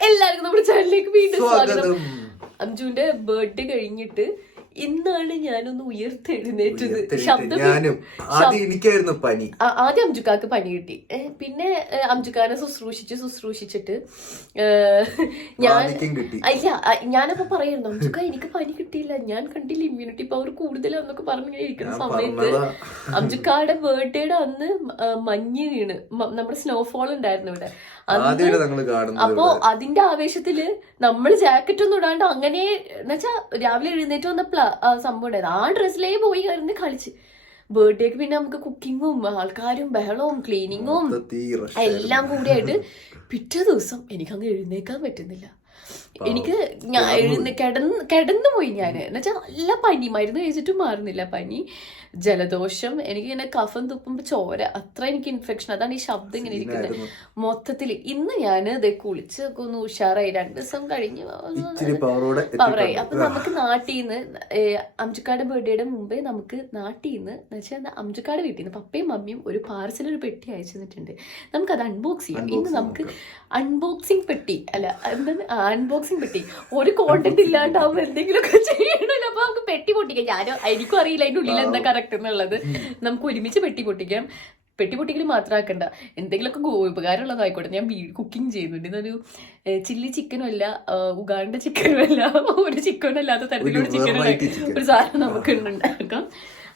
എല്ലാവർക്കും നമ്മുടെ ചാനലിലേക്ക് വീണ്ടും സ്വാഗതം. അഞ്ജുവിന്റെ ബർത്ത്ഡേ കഴിഞ്ഞിട്ട് ഇന്നാണ് ഞാനൊന്ന് ഉയർത്തെഴുന്നേറ്റത്. ഉയർത്തെഴുന്നേറ്റ് ശബ്ദം ആദ്യം എനിക്കായിരുന്നു പനി. ആദ്യം അംജുക്കാക്ക് പനി കിട്ടി. പിന്നെ അംജുക്കാനെ ശുശ്രൂഷിച്ച് ശുശ്രൂഷിച്ചിട്ട് ഞാൻ അല്ല ഇല്ല ഞാനപ്പോ പറയുന്നു അംജുക്ക എനിക്ക് പനി കിട്ടിയില്ല. ഞാൻ കണ്ടില്ല ഇമ്മ്യൂണിറ്റി പവർ കൂടുതലാന്നൊക്കെ പറഞ്ഞു ഇരിക്കുന്ന സമയത്ത് അംജുക്കാടെ ബർത്ത്ഡേയുടെ അന്ന് മഞ്ഞ് വീണ്. നമ്മുടെ സ്നോഫോൾ ഉണ്ടായിരുന്നു ഇവിടെ. അപ്പോ അതിന്റെ ആവേശത്തിൽ നമ്മൾ ജാക്കറ്റ് ഒന്നും ഇടാണ്ട് അങ്ങനെ എന്നുവെച്ചാ രാവിലെ എഴുന്നേറ്റ് വന്ന സംഭവം ഉണ്ടായത്. ആ ഡ്രസ്സിലേ പോയി കയറി കളിച്ച്. ബർത്ത്ഡേക്ക് പിന്നെ നമുക്ക് കുക്കിങ്ങും ആൾക്കാരും ബഹളവും ക്ലീനിങ്ങും. എല്ലാം കൂടിയായിട്ട് പിറ്റേ ദിവസം എനിക്ക് അങ്ങ് എഴുന്നേക്കാൻ പറ്റുന്നില്ല. എനിക്ക് ഞാൻ കിടന്ന് കിടന്നു പോയി ഞാൻ എന്നുവെച്ചാൽ നല്ല പനി. മരുന്ന് കഴിച്ചിട്ടും മാറുന്നില്ല പനി. ജലദോഷം എനിക്ക് ഇങ്ങനെ കഫം തുപ്പുമ്പോ ചോര അത്ര എനിക്ക് ഇൻഫെക്ഷൻ അതാണ് ഈ ശബ്ദം ഇങ്ങനെ ഇരിക്കുന്നത്. മൊത്തത്തിൽ ഇന്ന് ഞാൻ ഇത് കുളിച്ച് ഒന്ന് ഉഷാറായി. രണ്ട് ദിവസം കഴിഞ്ഞ് പവറായി അപ്പൊ നമുക്ക് നാട്ടിൽ നിന്ന് അംജുക്കാട് ബർത്ത്ഡേയുടെ മുമ്പേ നമുക്ക് നാട്ടിൽ നിന്ന് എന്ന് വെച്ചാൽ അംജുക്കാട് വീട്ടിൽ നിന്ന് പപ്പയും മമ്മിയും ഒരു പാർസൽ ഒരു പെട്ടി അയച്ചു തന്നിട്ടുണ്ട്. നമുക്ക് അത് അൺബോക്സ് ചെയ്യാം ഇന്ന് നമുക്ക് അൺബോക്സിങ് പെട്ടി. അല്ല എന്താണ്? അൺബോക്സിംഗ് പെട്ടി ഒരു കോണ്ടന്റ് എന്തെങ്കിലും എന്തെങ്കിലുമൊക്കെ ചെയ്യണല്ലോ. അപ്പൊ നമുക്ക് പെട്ടി പൊട്ടിക്കാം. ഞാനോ എനിക്കും അറിയില്ല അതിന്റെ ഉള്ളിൽ എന്താ കറക്റ്റ് എന്നുള്ളത്. നമുക്ക് ഒരുമിച്ച് പെട്ടി പൊട്ടിക്കാം. പെട്ടി പൊട്ടിക്കൽ മാത്രമാക്കണ്ട എന്തെങ്കിലുമൊക്കെ ഉപകാരമുള്ളതായിക്കോട്ടെ. ഞാൻ കുക്കിംഗ് ചെയ്യുന്നുണ്ട്. ഇതൊരു ചില്ലി ചിക്കനും അല്ല ഉഗാണ്ട ചിക്കനും അല്ല ഒരു ചിക്കനും അല്ലാത്ത തരത്തിലുള്ള ചിക്കനും. ഒരു സാധനം നമുക്ക് ഉണ്ടാക്കാം.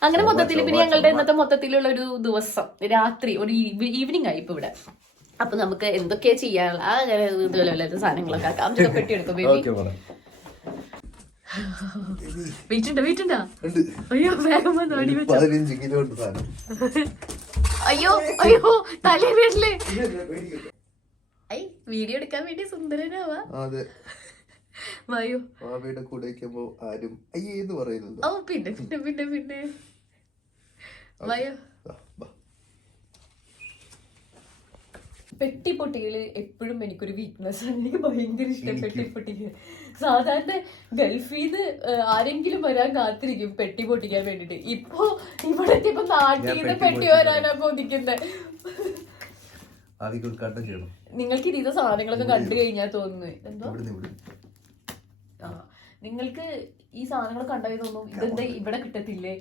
അങ്ങനെ മൊത്തത്തിൽ പിന്നെ ഞങ്ങളുടെ ഇന്നത്തെ മൊത്തത്തിലുള്ള ഒരു ദിവസം. രാത്രി ഒരു ഈവനിങ് ആയി ഇപ്പൊ ഇവിടെ. അപ്പൊ നമുക്ക് എന്തൊക്കെയാ ചെയ്യാനുള്ള ആ, അങ്ങനെ ഇതുപോലെ സാധനങ്ങളൊക്കെ ആക്കാം. അതൊക്കെ പെട്ടി എടുക്കും ബേബി? ഓക്കേ പറ. വെയിറ്റ് ഉണ്ടോ വെയിറ്റ് ഉണ്ടോ. അയ്യോ വേഗം വന്ന് അടി അയ്യോ അയ്യോ തലേ വീട്ടിൽ. ഐ വീഡിയോ എടുക്കാൻ വേണ്ടി സുന്ദരനാവാ. അതെ. വായോ. മാമയുടെ കൂടെ ആരും അയ്യേ എന്ന് പറയുന്നത് ഓ പിന്നെ പിന്നെ പിന്നെ പിന്നെ. വായോ. പെട്ടിപ്പൊട്ടികൾ എപ്പോഴും എനിക്കൊരു വീക്ക്നെസ് ആണ്. എനിക്ക് ഭയങ്കര ഇഷ്ടം പെട്ടിപ്പൊട്ടികൾ സാധാരണ ഗൾഫിൽ നിന്ന് ആരെങ്കിലും വരാൻ കാത്തിരിക്കും പെട്ടി പൊട്ടിക്കാൻ വേണ്ടിട്ട്. ഇപ്പൊ ഇവിടെ ഇപ്പൊ നാട്ടിൽ നിന്ന് പെട്ടി പെട്ടി വരാനാ കൊതിക്കുന്നത് നിങ്ങൾക്ക് ഇതിന്റെ സാധനങ്ങളൊക്കെ കണ്ടു കഴിഞ്ഞാൽ തോന്നുന്നു. എന്തോ? ആ നിങ്ങൾക്ക് ഈ സാധനങ്ങൾ കണ്ടു തോന്നും ഇതെന്താ ഇവിടെ കിട്ടത്തില്ലേ.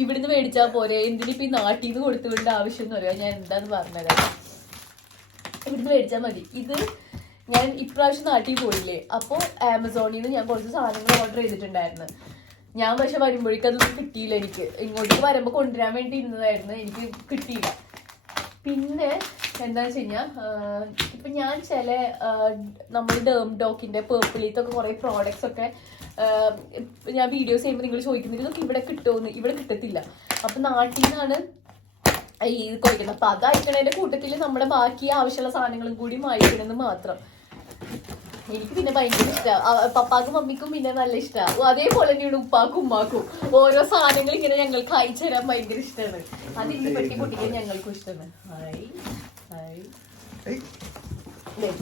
ഇവിടുന്ന് മേടിച്ചാ പോരെ? എന്തിനിപ്പോ ഈ നാട്ടിൽ നിന്ന് കൊടുത്തുകൊണ്ട് ആവശ്യം എന്ന് പറയാം. ഞാൻ എന്താന്ന് പറഞ്ഞത്? ഇവിടുന്ന് മേടിച്ചാൽ മതി. ഇത് ഞാൻ ഇപ്രാവശ്യം നാട്ടിൽ പോയില്ലേ? അപ്പോൾ ആമസോണിൽ നിന്ന് ഞാൻ കുറച്ച് സാധനങ്ങൾ ഓർഡർ ചെയ്തിട്ടുണ്ടായിരുന്നു. ഞാൻ പക്ഷെ വരുമ്പോഴേക്കും അതൊന്നും കിട്ടിയില്ല എനിക്ക്. ഇങ്ങോട്ട് വരുമ്പോൾ കൊണ്ടുവരാൻ വേണ്ടി ഇരുന്നതായിരുന്നു എനിക്ക് കിട്ടിയില്ല. പിന്നെ എന്താണെന്ന് വെച്ച് കഴിഞ്ഞാൽ ഇപ്പം ഞാൻ ചില നമ്മൾ ഡേം ഡോക്കിന്റെ പേർപ്പിളിത്തൊക്കെ കുറേ പ്രോഡക്ട്സ് ഒക്കെ ഞാൻ വീഡിയോസ് ചെയ്യുമ്പോൾ നിങ്ങൾ ചോദിക്കുന്നത് ഇതൊക്കെ ഇവിടെ കിട്ടുമെന്ന് ഇവിടെ കിട്ടത്തില്ല. അപ്പൊ നാട്ടിൽ നിന്നാണ് ഈ കുഴിക്കുന്നത് അപ്പൊ അത് അയക്കണതിന്റെ കൂട്ടത്തിൽ നമ്മുടെ ബാക്കി ആവശ്യമുള്ള സാധനങ്ങളും കൂടി വായിക്കണമെന്ന് മാത്രം. എനിക്ക് പിന്നെ ഭയങ്കര ഇഷ്ടമാണ് പപ്പാക്കും മമ്മിക്കും പിന്നെ നല്ല ഇഷ്ടമാണ് അതേപോലെ തന്നെയാണ് ഉപ്പാക്കും ഉമ്മാക്കും. ഓരോ സാധനങ്ങൾ ഇങ്ങനെ ഞങ്ങൾക്ക് അയച്ചു തരാൻ ഭയങ്കര ഇഷ്ടമാണ് അത് ഇന്ന് പെട്ടി പൊട്ടിക്കാൻ ഞങ്ങൾക്കും ഇഷ്ടമാണ്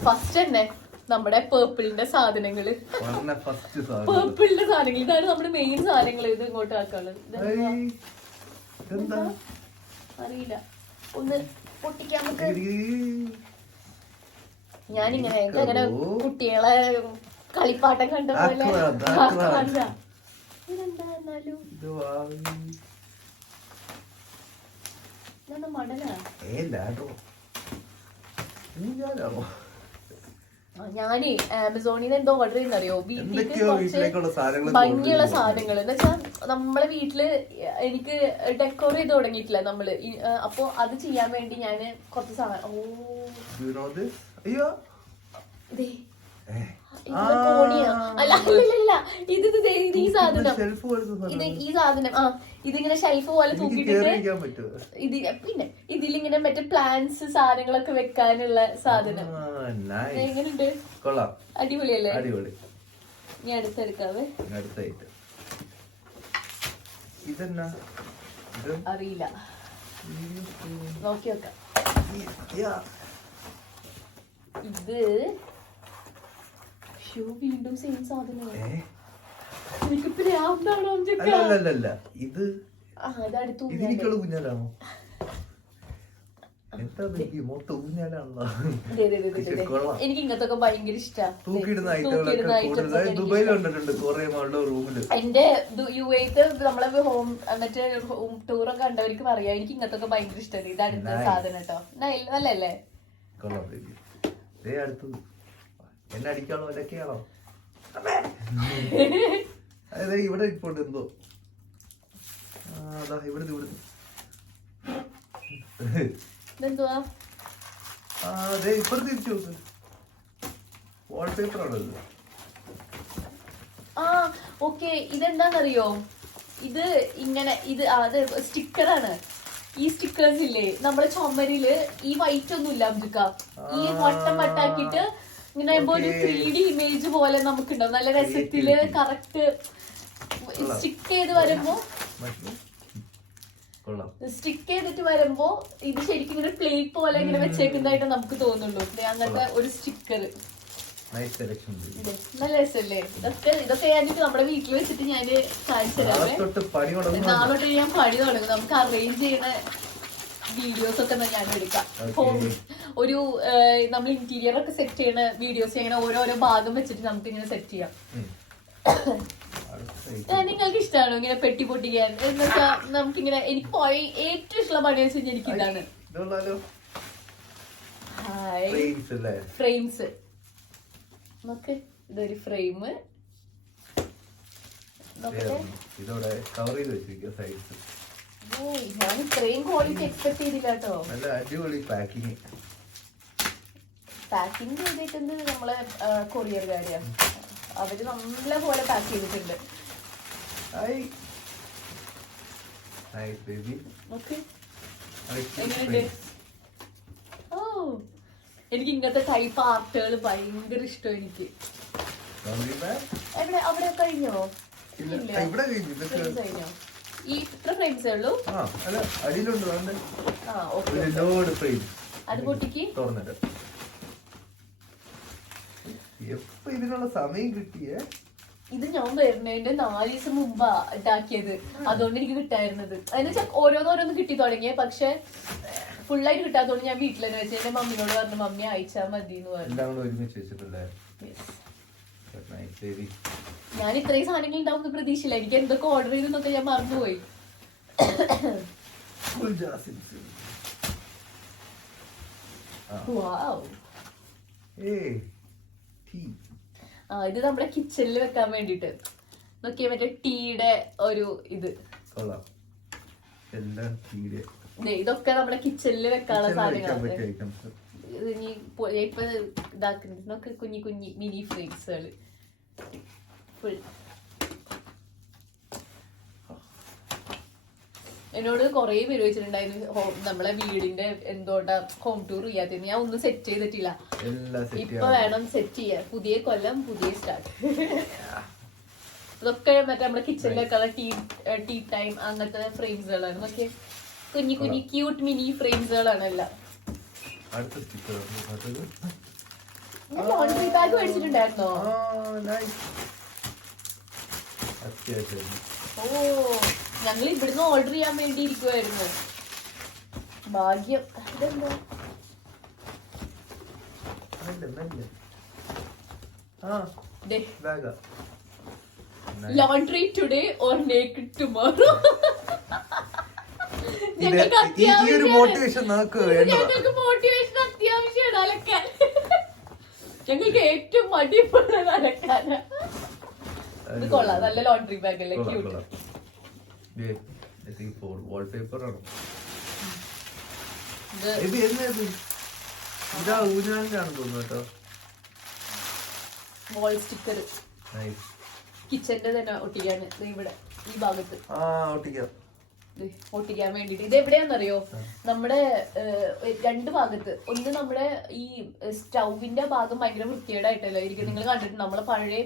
ഫസ്റ്റ് തന്നെ. നമ്മുടെ പേർപ്പിളിന്റെ സാധനങ്ങൾ. പറഞ്ഞ ഫസ്റ്റ് സാധനം. പേർപ്പിളിന്റെ സാധനങ്ങൾ. ഇതാണ് നമ്മുടെ മെയിൻ സാധനങ്ങൾ ഇത് ഇങ്ങോട്ട് ആക്കാനുള്ളത്. അറിയില്ല. ഒന്ന് പൊട്ടിക്കാൻ. ഞാനിങ്ങനെ അങ്ങനെ കുട്ടികളെ കളിപ്പാട്ടം കണ്ട പോലെ. ഇതെന്താ എന്നാലും. മടലാ? ഏയ്, ലാഡോ. ഞാനേ ആമസോണിൽ നിന്ന് എന്തോ ഓർഡർ ചെയ്യുന്നറിയോ? വീട്ടിലേക്ക് കുറച്ച് ഭംഗിയുള്ള സാധനങ്ങൾ. എന്ന് വെച്ചാൽ നമ്മളെ വീട്ടിൽ എനിക്ക് ഡെക്കോർ ചെയ്ത് തുടങ്ങിയിട്ടില്ല നമ്മൾ. അപ്പൊ അത് ചെയ്യാൻ വേണ്ടി ഞാൻ കുറച്ച് സാധനം ഓ. അയ്യോ. ഇതേ ഏ. ഇത് കോണിയാ അല്ല അല്ലല്ല ഇത് ഇത് ദേ, ഇത് ഈ സാധനം. ഷെൽഫ് പോലത്തെ ഇത് സാധനം. ഈ സാധനം. ആ ഇതിങ്ങനെ ഷെൽഫ് പോലെ എനിക്ക് തൂക്കിയിട്ടിട്ട് കേറി ഇരിക്കാൻ പറ്റുമോ? ഇത് പിന്നെ ഇതിലിങ്ങനെ മറ്റേ പ്ലാന്റ്സ് സാധനങ്ങളൊക്കെ വെക്കാനുള്ള സാധനം. ആ, nice. എങ്ങനെയുണ്ട്? കൊള്ളാം. അടിപൊളിയല്ലേ? അടിപൊളി. ഞാൻ അടുത്തെടുക്കാവേ. അടുത്തായിട്ട്. ഇതെന്നാ? ഇത്? അറിയില്ല. നോക്കി നോക്കാം യാ. ഇത് ഷൂ വീണ്ടും സെയിം സാധനമാണ്? എനിക്ക് പ്രാന്താണോ ചെക്ക? അല്ല അല്ല അല്ല അല്ല. ഇത് ആ ഇത് അടുത്ത് ഇതിലേക്കുള്ള കുഞ്ഞാലാണോ എന്താ ബേബി മൊത്തം ഊഞ്ഞാലാണല്ലോ. എനിക്ക് ഇങ്ങനത്തെ ഭയങ്കര ഇഷ്ടാ. തൂക്കിയിടുന്ന ഐറ്റങ്ങളൊക്കെ എനിക്ക് ദുബായിൽ. കണ്ടിട്ടുണ്ട് കുറെ ആളുടെ റൂമിൽ. എന്റെ യു എത്ത് നമ്മളെ ഹോം മറ്റേ ഹോം ടൂറൊക്കെ കണ്ടവർക്ക് പറയാം. എനിക്ക് ഇങ്ങനത്തെ ഭയങ്കര ഇഷ്ടമാണ് ഇത് അടുത്ത സാധനം കേട്ടോ നല്ലല്ലേ കൊള്ളാം ബേബി അടുത്തത്. എന്നെ അടിക്കാണോ ഇതൊക്കെയാണോ? അതെ ഇവിടെ ഇപ്പോണ്ട് എന്തോ. അതാ ഇവിടെ ഇവിടുന്ന് അതെ ഇപ്പുറത്ത് തിരിച്ചു നോക്ക് വാൾപേപ്പർ ആണോ ഇത്? ആ ഓക്കെ ഇതെന്താന്നറിയോ? ഇത് ഇങ്ങനെ ഇത് അത് സ്റ്റിക്കറാണ്. ഈ സ്റ്റിക്കേഴ്സ് ഇല്ലേ നമ്മുടെ ചുമരിൽ ഈ വൈറ്റ് ഒന്നും ഇല്ല അബ്ദുക്ക ഈ വട്ടം വട്ടാക്കിയിട്ട് ഇങ്ങനെ ഒരു ത്രീ ഡി ഇമേജ് പോലെ നമുക്കുണ്ടാവും. നല്ല രസത്തിൽ. കറക്റ്റ്. സ്റ്റിക്ക് ചെയ്ത് വരുമ്പോ സ്റ്റിക്ക് ചെയ്തിട്ട് വരുമ്പോ ഇത് ശരിക്കും ഇങ്ങനെ പ്ലേറ്റ് പോലെ ഇങ്ങനെ വെച്ചേക്കുന്നതായിട്ട് നമുക്ക് തോന്നുള്ളൂ അങ്ങനത്തെ ഒരു സ്റ്റിക്കർ നല്ല രസല്ലേ? ഇതൊക്കെ ഇതൊക്കെ ഞാനിട്ട് നമ്മുടെ വീട്ടിൽ വെച്ചിട്ട് ഞാൻ കാണിച്ചു തരാമേ. നാളോട്ട് ഞാൻ പണി തുടങ്ങും. നമുക്ക് അറേഞ്ച് ചെയ്യുന്ന വീഡിയോസ് ഒക്കെ ഞാൻ എടുക്കാം. ഒരു നമ്മൾ ഇന്റീരിയർ ഒക്കെ സെറ്റ് ചെയ്യണ വീഡിയോസ് ഇങ്ങനെ ഓരോരോ ഭാഗം വെച്ചിട്ട് നമുക്ക് ഇങ്ങനെ സെറ്റ് ചെയ്യാം. നിങ്ങൾക്ക് ഇഷ്ടമാണോ ഇങ്ങനെ പെട്ടി പൊട്ടിക്കാൻ? എന്ന് വെച്ചാൽ നമുക്കിങ്ങനെ എനിക്ക് പോയി ഏറ്റവും ഇഷ്ടമുള്ള പണി വെച്ച് എനിക്ക് ഇതാണ്. ഫ്രെയിംസ് നമുക്ക് ഇതൊരു ഫ്രെയിം ഇതോടെ കവർ ചെയ്ത് വെച്ചിരിക്കുക സൈഡ്സ് ഞാൻ ഇത്രയും ക്വാളിറ്റി എക്സ്പെക്ട് ചെയ്തില്ല കേട്ടോ. നല്ല അടിപൊളി പാക്കിങ് പാക്കിംഗ് ചെയ്തിട്ടുണ്ട് നമ്മളെ കൊറിയർകാരെയാണ് അവർ നല്ല പോലെ പാക്ക് ചെയ്തിട്ടുണ്ട്. ഓ എനിക്ക് ഇങ്ങനത്തെ ടൈപ്പ് ആർട്ടുകൾ ഭയങ്കര ഇഷ്ടം എനിക്ക്. എവിടെ അവിടെ കഴിഞ്ഞോ. ഇവിടെ കഴിഞ്ഞു. കഴിഞ്ഞോ? ഈ ഇത്ര ഫ്രെയിംസേ ഉള്ളൂ? ആ അല്ല അടിയിലുണ്ട് വേണ്ട ആ ഓക്കെ ഒരു ലോഡ് ഫ്രെയിം അത് പൊട്ടിക്ക്. തുറന്നിട്ട്. എപ്പോ ഇതിനുള്ള സമയം കിട്ടിയേ? ഇത് ഞാൻ വരുന്നതിന്റെ നാല് ദിവസം മുമ്പാ ഇതാക്കിയത്. അതുകൊണ്ട് എനിക്ക് കിട്ടായിരുന്നത്. അതിന് ഓരോന്നോരോന്ന് കിട്ടി തുടങ്ങിയ. പക്ഷെ ഫുള്ളായിട്ട് കിട്ടാത്തോണ്ട് ഞാൻ വീട്ടിൽ തന്നെ വെച്ച് എന്റെ മമ്മിനോട് പറഞ്ഞു മമ്മി അയച്ചാൽ മതി എന്ന് പറഞ്ഞു ഞാൻ ഇത്രയും സാധനങ്ങൾ ഉണ്ടാവുന്ന പ്രതീക്ഷയില്ല. എനിക്ക് എന്തൊക്കെ ഓർഡർ ചെയ്തെന്നൊക്കെ ഞാൻ മറന്നുപോയി. ആ. ഇത് നമ്മുടെ കിച്ചണിൽ വെക്കാൻ വേണ്ടിട്ട് നോക്കിയാ മറ്റേ ടീയുടെ ഒരു ഇത്. ഇതൊക്കെ നമ്മുടെ കിച്ചണിൽ വെക്കാനുള്ള സാധനങ്ങളാണ്. ഇപ്പൊ ഇതാക്കുന്നുണ്ട്. നോക്ക് കുഞ്ഞി കുഞ്ഞി മിനി ഫ്രെയിംസുകൾ ഫുൾ എന്നോട് കുറേ പേര് ചോദിച്ചിട്ടുണ്ടായിരുന്നു നമ്മളെ വീടിന്റെ എന്തോട്ടാ ഹോം ടൂർ ചെയ്യാത്തത്. ഞാൻ ഒന്നും സെറ്റ് ചെയ്തിട്ടില്ല. ഇപ്പൊ വേണം സെറ്റ് ചെയ്യാൻ. പുതിയ കൊല്ലം പുതിയ സ്റ്റാർട്ട് അതൊക്കെ മറ്റേ നമ്മുടെ കിച്ചണിലൊക്കെ ടീ ടീ ടൈം അങ്ങനത്തെ ഫ്രെയിംസുകളാണ് ഓക്കെ കുഞ്ഞി കുഞ്ഞി ക്യൂട്ട് മിനി ഫ്രെയിംസുകളാണ് എല്ലാം. അടുത്ത സ്റ്റിക്കർ ഓ ഞങ്ങൾ ഇവിടുന്ന് ഓർഡർ ചെയ്യാൻ വേണ്ടി ഇരിക്കുവായിരുന്നു ഭാഗ്യം ഇതെന്താ? Laundry today or neck tomorrow ഞങ്ങൾക്ക് മോട്ടിവേഷൻ അത്യാവശ്യമാണ് അലക്കാൻ ഞങ്ങൾക്ക് ഏറ്റവും അടിപൊളി അലക്കാനാ ഇത് കൊള്ളാം. നല്ല ലോണ്ടറി ബാഗ് അല്ലേ? ക്യൂട്ട് ഈ ആണ്. ഇത് എന്നാ ഇത്? ഇതാ ഊഞ്ഞാലിന്റെ ആണെന്ന് തോന്നുന്നു കേട്ടോ. വാൾ സ്റ്റിക്കർ കിച്ചന്റെ തന്നെ ഒട്ടിക്കാണ്. ഇവിടെ ഈ ഭാഗത്ത്. ആ ഒട്ടിക്കാം. ഒട്ടിക്കാൻ വേണ്ടിട്ട് ഇത് എവിടെയാണെന്നറിയോ? നമ്മുടെ രണ്ട് ഭാഗത്ത്. ഒന്ന് നമ്മുടെ ഈ സ്റ്റൗവിന്റെ ഭാഗം ഭയങ്കര വൃത്തികേടായിട്ടല്ലോ? ഇരിക്കും നിങ്ങൾ കണ്ടിട്ടുണ്ട്. നമ്മളെ പഴയ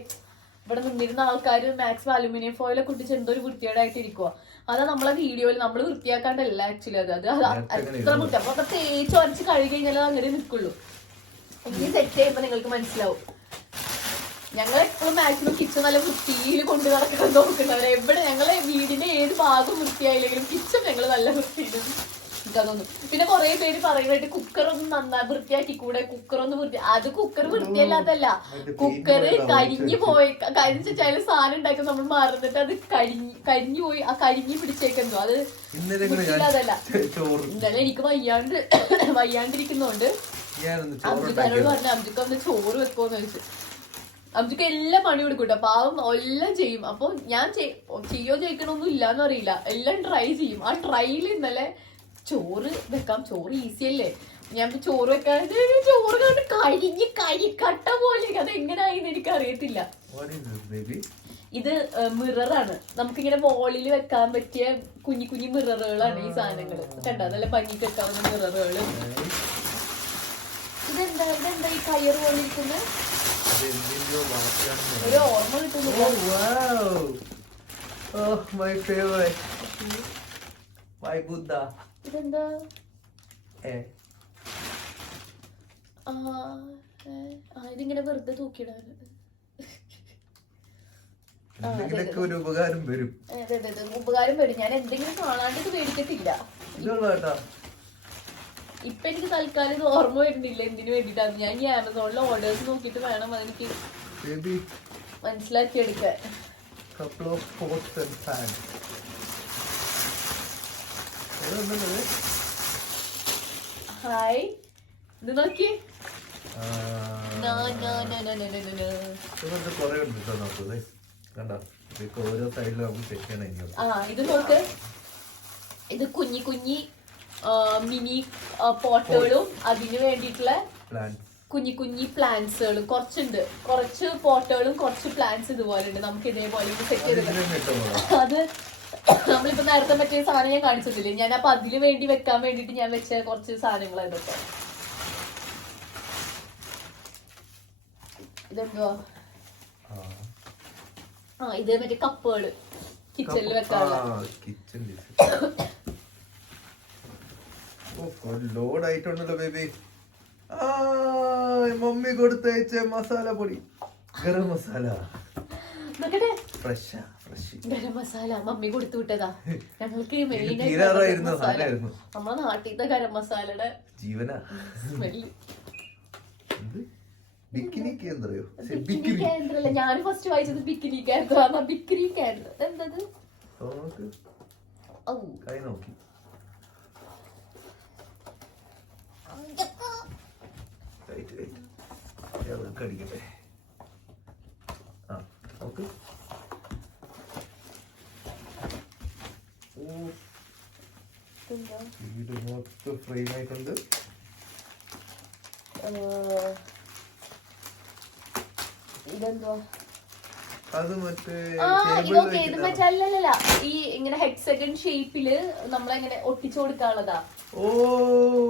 ഇവിടെ നിന്നിരുന്ന ആൾക്കാർ മാക്സിമം അലുമിനിയം ഫോയിൽ ഒക്കെ ഒട്ടിച്ച് എന്തോ ഒരു വൃത്തികേടായിട്ടിരിക്കുക അതാ നമ്മളെ വീഡിയോയിൽ നമ്മൾ വൃത്തിയാക്കാണ്ടല്ല ആക്ച്വലി അത്. അത് അത്ര മുട്ട അപ്പൊ തേച്ച് ഉരച്ച് കഴുകി കഴിഞ്ഞാൽ അങ്ങനെ നിൽക്കുള്ളൂ ഇനി സെറ്റ് ചെയ്യുമ്പോ നിങ്ങൾക്ക് മനസ്സിലാവും. ഞങ്ങൾ എപ്പോഴും മാക്സിമം കിച്ചൺ നല്ല വൃത്തിയിൽ കൊണ്ട് നടക്കാൻ നോക്കുന്നവരെ എവിടെ ഞങ്ങളെ വീടിന്റെ ഏത് ഭാഗം വൃത്തിയായില്ലെങ്കിലും കിച്ചൺ ഞങ്ങൾ നല്ല വൃത്തിയിടും. വാങ്ങിക്കാൻ പിന്നെ കുറെ പേര് പറയുന്നുണ്ട് കുക്കർ ഒന്ന് നന്നാ വൃത്തിയാക്കി കൂടെ കുക്കർ ഒന്ന് വൃത്തി അത് കുക്കർ വൃത്തിയല്ലാത്തല്ല കുക്കർ കരിഞ്ഞു പോയി. കരിഞ്ഞ ചില സാധനം ഉണ്ടാക്കി നമ്മൾ മറന്നിട്ട് അത് കരിഞ്ഞു കരിഞ്ഞു പോയി. ആ കരിഞ്ഞു പിടിച്ചേക്കുന്നു അത് വൃത്തിയില്ലാതല്ല ഇന്നലെ എനിക്ക് വയ്യാണ്ട് വയ്യാണ്ടിരിക്കുന്നോണ്ട് അബ്ദുക്കാരോട് പറഞ്ഞു അബ്ദുക്ക ഒന്ന് ചോറ് വെക്കോന്ന് ചോദിച്ചു. അംജിക്ക എല്ലാം പണി കൊടുക്കും കേട്ടോ പാവം എല്ലാം ചെയ്യും. അപ്പൊ ഞാൻ ചെയ്- ചെയ്യോ ചെയ്യിക്കണമൊന്നും ഇല്ലാന്ന് അറിയില്ല. എല്ലാം ട്രൈ ചെയ്യും. ആ ട്രൈയിൽ ഇന്നലെ ചോറ് വെക്കാം. ചോറ് ഈസി അല്ലേ? ഞാൻ ചോറ് വെക്കാൻ ചോറ് കണ്ട് കരിഞ്ഞ് കരിക്കട്ട പോലെ. അത് എങ്ങനെയായിന്ന് എനിക്ക് അറിയത്തില്ല. ഇത് മിററാണ് നമുക്കിങ്ങനെ വോളിൽ വെക്കാൻ പറ്റിയ കുഞ്ഞു കുഞ്ഞു മിററുകളാണ് ഈ സാധനങ്ങൾ കണ്ട? നല്ല ഭംഗി വെക്കാവുന്ന മിററുകൾ. ഇതെന്താ ഇതെന്താ ഈ കയറ് പോലെ ഇരിക്കുന്നത് ഒരു ഓർമ്മ കിട്ടുന്നു. ഇതെന്താ? ഇതിങ്ങനെ വെറുതെ തൂക്കിയിടാൻ ഒരു ഉപകാരം വരും. ഉപകാരം വരും. ഞാൻ എന്തെങ്കിലും കാണാണ്ട് പേടിക്കത്തില്ല ഇപ്പൊ എനിക്ക് തൽക്കാലം ഓർമ്മ വരുന്നില്ല. എന്തിനു വേണ്ടിട്ടാണ് ഞാൻ ഈ ആമസോണിലെ ഓർഡേഴ്സ് നോക്കിട്ട് വേണം അതെനിക്ക് മനസ്സിലാക്കി എടുക്കാൻ. ഹായ് ഇത് നോക്കി. ഇത് കുഞ്ഞി കുഞ്ഞി മിനി പോട്ടുകളും അതിന് വേണ്ടിയിട്ടുള്ള കുഞ്ഞി കുഞ്ഞി പ്ലാന്റ്സുകളും കുറച്ചുണ്ട്. കുറച്ച് പോട്ടുകളും കുറച്ച് പ്ലാന്റ്സ് ഇതുപോലെ ഉണ്ട് നമുക്ക് ഇതേപോലെ സെറ്റ് ചെയ്ത് അത് നമ്മളിപ്പോ നേരത്തെ മറ്റേ സാധനം ഞാൻ കാണിച്ചിട്ടില്ലേ? ഞാൻ അപ്പൊ അതിന് വേണ്ടി വെക്കാൻ വേണ്ടിട്ട് ഞാൻ വെച്ച കുറച്ച് സാധനങ്ങൾ ഇതൊക്കെ. ഇതെന്തോ? ആ. ഇത് മറ്റേ കപ്പുകൾ. കിച്ചണിൽ വെക്കാനുള്ള. കിച്ചൺ ലോഡ് ആയിട്ടുണ്ടല്ലോ ബേബി മമ്മി കൊടുത്തയച്ച മസാല പൊടി. ഗരം മസാല. ഫ്രഷാ ഫ്രഷ് ഗരം മസാല മമ്മി കൊടുത്തു വിട്ടതാ. ഞങ്ങൾക്ക് മെയിൻ തീരാറായിരുന്ന സാധനമായിരുന്നു നമ്മളെ നാട്ടിലത്തെ ഗരം മസാലയുടെ ജീവനാ. ബിക്കിനി കേന്ദ്രയോ? ബിക്കിനി കേന്ദ്രല്ല ഞാൻ ഫസ്റ്റ് വായിച്ചത് ബിക്കിനി കേന്ദ്ര ബിക്കിനി കേന്ദ്ര. എന്തത് കൈ നോക്കി. അതൊക്കെ അടിക്കട്ടെ ആ ഇതെന്താ? വീട് മൊത്തം ഫ്രെയിം ആയിട്ടുണ്ട്. ഇതെന്തുവാ അത് മറ്റേ അല്ലല്ല ഈ ഇങ്ങനെ ഷേപ്പിൽ നമ്മളെങ്ങനെ ഒട്ടിച്ചു കൊടുക്കാനുള്ളതാ. Oh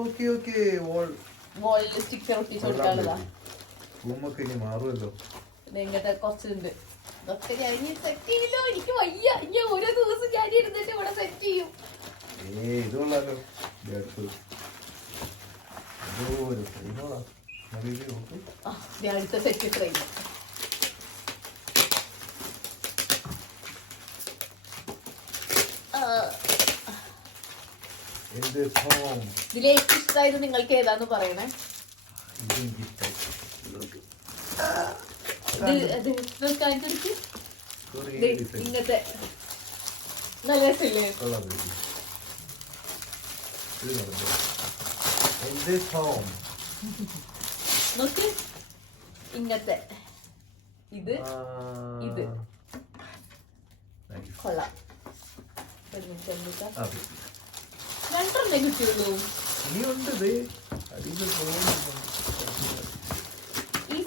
okay okay. വോൾ വോളിൽ സ്റ്റിക്കർ ഒട്ടിച്ചു കൊടുക്കാനുള്ളതാ. റൂമൊക്കെ ഇനി മാറുമല്ലോ. ഇങ്ങനത്തെ കുറച്ചുണ്ട് ഇതൊക്കെ ഞാൻ സെറ്റ് ചെയ്യില്ലോ. എനിക്ക് വയ്യ. ഞാൻ ഓരോ ദിവസം ഞാൻ ഇരുന്നിട്ട് ഇവിടെ സെറ്റ് ചെയ്യും. ഏ ഇത് കൊള്ളാലോ. അടുത്ത് ഒരു സെറ്റ് ട്രെയിൻ എന്ത് ഹോം ഇതിലെ ഏറ്റവും ഇഷ്ടമായത് നിങ്ങൾക്ക് ഏതാന്ന് പറയണേ? ഇങ്ങത്തെ നല്ല നോക്ക്. ഇത് ഇത്. കൊള്ളാം. രണ്ടെണ്ണേ കിട്ടിയുള്ളൂ. ഇനിയുണ്ട്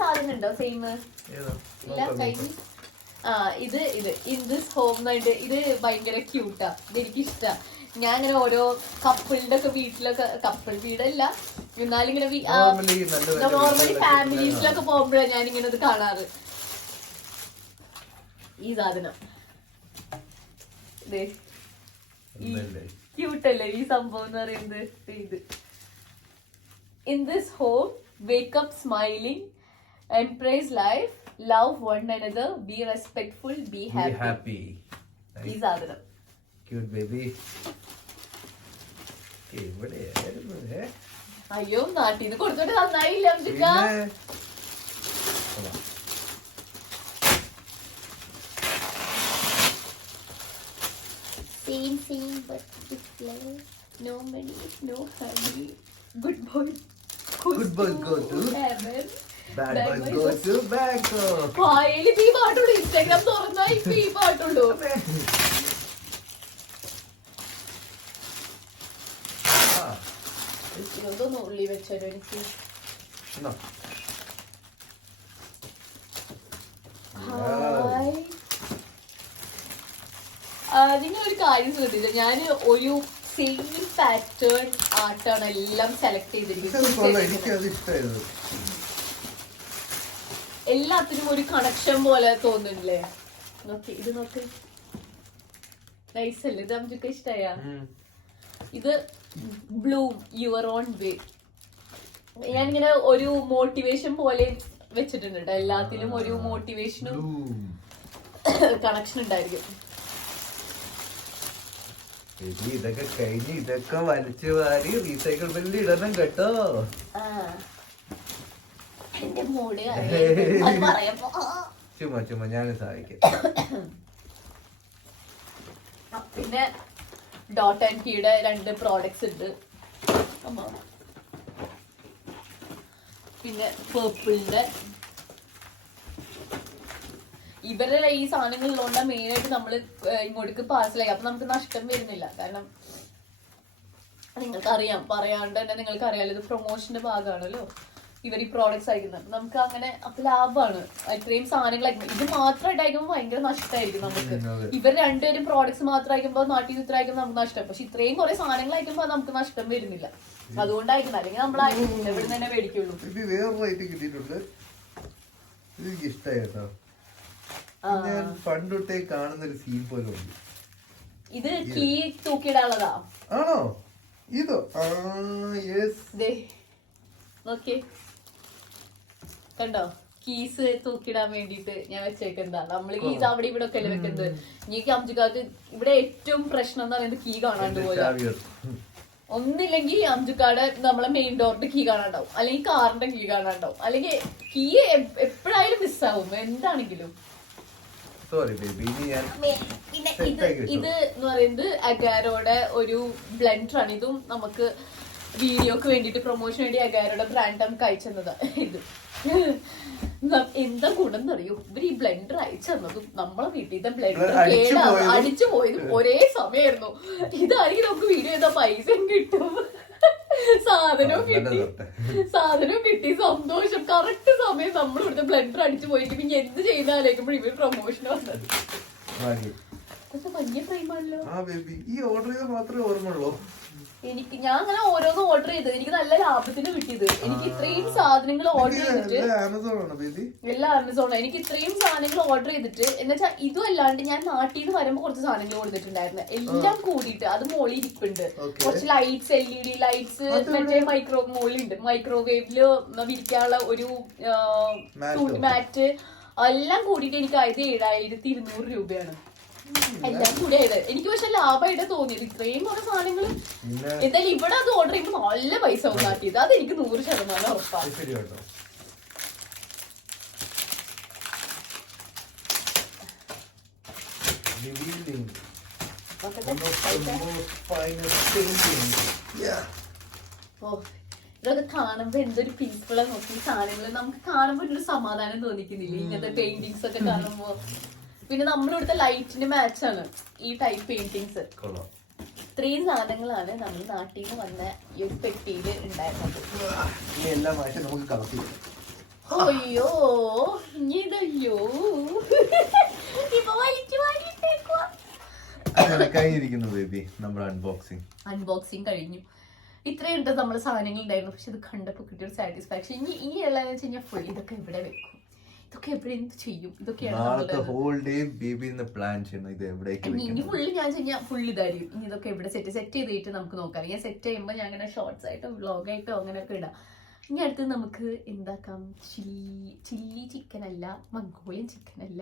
ഈ സാധനം ഉണ്ടോ സെയിം ഇല്ല നോക്കാം ആ ഇത് ഇത്. ഇൻ ദിസ് ഹോം എന്നായിട്ട് ഇത് ഭയങ്കര ക്യൂട്ടാ ഇത് എനിക്ക് ഇഷ്ടാ ഞാൻ ഇങ്ങനെ ഓരോ കപ്പിളിന്റെ ഒക്കെ വീട്ടിലൊക്കെ കപ്പിൾ വീടല്ല. എന്നാലും ഇങ്ങനെ നോർമലി ഫാമിലീസിലൊക്കെ പോകുമ്പോഴാണ് ഞാൻ ഇങ്ങനെ ഇത് കാണാറ്. ഈ സാധനം? ക്യൂട്ടല്ലേ ഈ സംഭവം എന്ന് പറയുന്നത്? ഇത്. In this home wake up smiling embrace life, love one another, be respectful, be happy. Be happy. ഈ സാധനം ക്യൂട്ട് ബേബി ഇവിടെ അയ്യോ നാട്ടിൽ നിന്ന് കൊടുത്തോട്ട് നന്നായില്ല Same, same, but different. No money, no honey. Good boy. Good, good boy, go to heaven. ഈ പാട്ടുള്ളൂ. Instagram തുറന്നാ ഇപ്പൊ ഈ പാട്ടുള്ളൂ. ഇതൊന്ന് ഉള്ളി വെച്ചോ എനിക്ക്. എന്നാ. ഹായ് നിങ്ങൾ ഒരു കാര്യം ശ്രദ്ധിച്ചു? ഞാൻ ഒരു സെയിം പാറ്റേൺ ആർട്ടാണ് എല്ലാം സെലക്ട്. ചെയ്തിരിക്കുന്നത്. എല്ലാത്തിനും ഒരു കണക്ഷൻ പോലെ തോന്നുന്നില്ലേ? നോക്കി ഇത് നോക്ക്. നൈസ് അല്ലേ? ഇത് നമുക്ക് ഇഷ്ടമായ ഇത് ബ്ലൂ യുവർ ഓൺ വേ ഞാനിങ്ങനെ ഒരു മോട്ടിവേഷൻ പോലെ വെച്ചിട്ടുണ്ട് കേട്ടോ എല്ലാത്തിലും ഒരു മോട്ടിവേഷനും കണക്ഷൻ ഉണ്ടായിരിക്കും. ഇതൊക്കെ കഴിഞ്ഞ് ഇതൊക്കെ വലിച്ചു വാരി റീസൈക്കിൾ ബില്ലിൽ ഇടണം കേട്ടോ. ആ. എന്റെ. ചുമ്മാ ചുമ്മാ ഞാൻ സഹായിക്കാം. പിന്നെ ഡോട്ട് ആൻഡ് കീയുടെ രണ്ട് പ്രോഡക്ട്സ് ഉണ്ട്. പിന്നെ പേർപ്പിളിന്റെ ഇവരുടെ ഈ സാധനങ്ങൾ ഉള്ളതുകൊണ്ട് മെയിൻ ആയിട്ട് നമ്മൾ ഇങ്ങോട്ടേക്ക് പാർസലായി അപ്പൊ നമുക്ക് നഷ്ടം വരുന്നില്ല. കാരണം നിങ്ങൾക്ക് അറിയാം പറയാണ്ട് തന്നെ നിങ്ങൾക്ക് അറിയാലോ ഇത് പ്രൊമോഷന്റെ ഭാഗമാണല്ലോ. ഇവർ ഈ പ്രോഡക്ട്സ് അയക്കുന്നത്. അപ്പൊ നമുക്ക് അങ്ങനെ അപ്പൊ ലാഭമാണ്. ഇത്രയും സാധനങ്ങൾ അയക്കുമ്പോൾ ഇത് മാത്രമായിട്ട് അയക്കുമ്പോൾ ഭയങ്കര നഷ്ടമായിരിക്കും നമുക്ക്. ഇവർ രണ്ടുപേരും പ്രോഡക്ട്സ് മാത്രം അയക്കുമ്പോൾ നാട്ടിൽ നിന്ന് ഇത്ര അയക്കുമ്പോൾ നമുക്ക് നഷ്ടം. പക്ഷെ ഇത്രയും കുറെ സാധനങ്ങൾ അയക്കുമ്പോൾ നമുക്ക് നഷ്ടം വരുന്നില്ല. അതുകൊണ്ടായിരിക്കും അയക്കുന്നത് അല്ലെങ്കിൽ നമ്മൾ ഇവിടെ തന്നെ മേടിക്കുള്ളൂ. ഇത് വേറെ റേറ്റ് കിട്ടിയിട്ടുണ്ട്. ഇത് എനിക്ക് ഇഷ്ടമായി കേട്ടോ. ആ. ഞാൻ പണ്ട് കാണുന്ന ഒരു സീൻ പോലെ ഉണ്ട്. ഇത് കീ തൂക്കിയിടാനുള്ളതാ? ആണോ? ഇതോ? ആ യെസ് ദേ. നോക്കിയേ. കണ്ടോ? കീസ് തൂക്കിടാൻ വേണ്ടിട്ട് ഞാൻ വെച്ചേക്കുന്നതാ. നമ്മൾ കീസ് അവിടെ ഇവിടെ ഒക്കെ അല്ലേ വെക്കുന്നത്? ഈ അംജുക്കാർക്ക് ഇവിടെ ഏറ്റവും പ്രശ്നം എന്ന് പറയുന്നത് കീ കാണാണ്ട് പോലും ഒന്നില്ലെങ്കിൽ അംജുക്കാട് നമ്മളെ മെയിൻ ഡോറിന്റെ കീ കാണാണ്ടാവും. അല്ലെങ്കിൽ കാറിന്റെ കീ കാണാണ്ടാവും. അല്ലെങ്കിൽ കീ എപ്പോഴായാലും മിസ്സാവും എന്താണെങ്കിലും. ഇത് ഇത് എന്ന് പറയുന്നത് അഗാരോടെ ഒരു ബ്ലെൻഡർ ആണ്. ഇതും നമുക്ക് വീഡിയോക്ക് വേണ്ടിട്ട് പ്രൊമോഷൻ വേണ്ടി അഗാരോടെ ബ്രാൻഡ് നമുക്ക് അയച്ചെന്നത് ഇത്. എന്താ ഗുണം എന്നറിയോ ഇവർ ഈ ബ്ലെൻഡർ അയച്ചു തന്നതും നമ്മളെ വീട്ടിൽ ബ്ലെൻഡർ കേടാ. അടിച്ചു പോയതും ഒരേ സമയമായിരുന്നു ഇതായിരിക്കും നമുക്ക് വീഡിയോ ചെയ്താൽ പൈസ കിട്ടും. സാധനവും കിട്ടി. സാധനവും കിട്ടി. സന്തോഷം. കറക്റ്റ് സമയം നമ്മൾ ഇവിടുത്തെ ബ്ലെൻഡർ അടിച്ചു പോയിട്ട് പിന്നെ എന്ത് ചെയ്താലേക്കുമ്പോൾ ഇവർ പ്രൊമോഷൻ വന്നത്. ആ ബേബി ഈ ഓർഡർ ചെയ്ത മാത്രമേ ഓർമ്മയുള്ളൂ. എനിക്ക് ഞാൻ അങ്ങനെ ഓരോന്നും ഓർഡർ ചെയ്തത് എനിക്ക് നല്ല ലാഭത്തിന് കിട്ടിയത്. എനിക്ക് ഇത്രയും സാധനങ്ങൾ ഓർഡർ ചെയ്തിട്ട് ആമസോൺ എല്ലാ ആമസോണും. എനിക്ക് ഇത്രയും സാധനങ്ങൾ ഓർഡർ ചെയ്തിട്ട് എന്ന് വെച്ചാൽ ഇതും അല്ലാണ്ട് ഞാൻ നാട്ടിൽ നിന്ന് വരുമ്പോ കുറച്ച് സാധനങ്ങൾ കൊടുത്തിട്ടുണ്ടായിരുന്നു. എല്ലാം കൂടിയിട്ട് അത് മോളി ഇരിപ്പുണ്ട്. കുറച്ച് lights L E D lights മറ്റേ മൈക്രോ മോളിണ്ട് മൈക്രോവേവിൽ വിരിക്കാനുള്ള ഒരു. മാറ്റ് എല്ലാം കൂടിയിട്ട് എനിക്ക് ആയത് ഏഴായിരത്തി ഇരുന്നൂറ് രൂപയാണ്. എല്ലാം കൂടി ആയത് എനിക്ക് പക്ഷെ ലാഭമായിട്ട് തോന്നിയത്. ഇത്രയും കുറെ സാധനങ്ങൾ എന്തായാലും ഇവിടെ അത് ഓർഡർ ചെയ്യുമ്പോൾ നല്ല പൈസ ഉണ്ടാക്കിയത്. അത് എനിക്ക് നൂറ് ശതമാനം ഉറപ്പാണ്. ഓ, ഇതൊക്കെ കാണുമ്പോ എന്തൊരു പീസ്ഫുൾ നോക്കി സാധനങ്ങൾ നമുക്ക് കാണുമ്പോ ഒരു സമാധാനം തോന്നിക്കുന്നില്ലേ? ഇങ്ങനത്തെ പെയിന്റിങ്സ് ഒക്കെ കാണുമ്പോ. പിന്നെ നമ്മൾ ഇവിടുത്തെ ലൈറ്റിന് മാച്ച് ആണ് ഈ ടൈപ്പ് പെയിന്റിങ്സ്. ഇത്രയും സാധനങ്ങളാണ് നമ്മൾ നാട്ടിൽ നിന്ന് വന്ന ഈ ഒരു പെട്ടിയിൽ ഉണ്ടായിരുന്നത്. അയ്യോ ഇനി ഇതയ്യോ ഇപ്പൊ വലിച്ചു വാരിയിട്ടേക്കുവാ. അങ്ങനെ കഴിഞ്ഞിരിക്കുന്നു ബേബി നമ്മുടെ അൺബോക്സിങ് അൺബോക്സിങ് കഴിഞ്ഞു. ഇത്രയും നമ്മുടെ സാധനങ്ങൾ ഉണ്ടായിരുന്നു പക്ഷെ ഇത് കണ്ടപ്പോൾ കിട്ടിയൊരു സാറ്റിസ്ഫാക്ഷൻ ഇനി ഈ ഉള്ളതെന്ന് വെച്ച് കഴിഞ്ഞാൽ ഫുൾ ഇതൊക്കെ ഇവിടെ വെക്കും. ഇതൊക്കെ എവിടെയും ചെയ്യും. ഇതൊക്കെയാണ് നാളത്തെ ഹോൾ ഡേ ബേബി പ്ലാൻ ചെയ്യണം ഇത് എവിടേക്ക് ഇനി ഫുള്ള് ഞാൻ ചെയ്യാം. ഫുൾ ഇതായിരിക്കും. ഇനി ഇതൊക്കെ എവിടെ സെറ്റ് സെറ്റ് ചെയ്തിട്ട് നമുക്ക് നോക്കാം. ഞാൻ സെറ്റ് ചെയ്യുമ്പോൾ ഞാൻ അങ്ങനെ ഷോർട്സ് ആയിട്ടോ വ്ളോഗായിട്ടോ അങ്ങനെയൊക്കെ ഇടാം. ഇനി അടുത്ത് നമുക്ക് എന്താക്കാം? ചില്ലി ചില്ലി ചിക്കൻ അല്ല മംഗോളിയൻ ചിക്കൻ അല്ല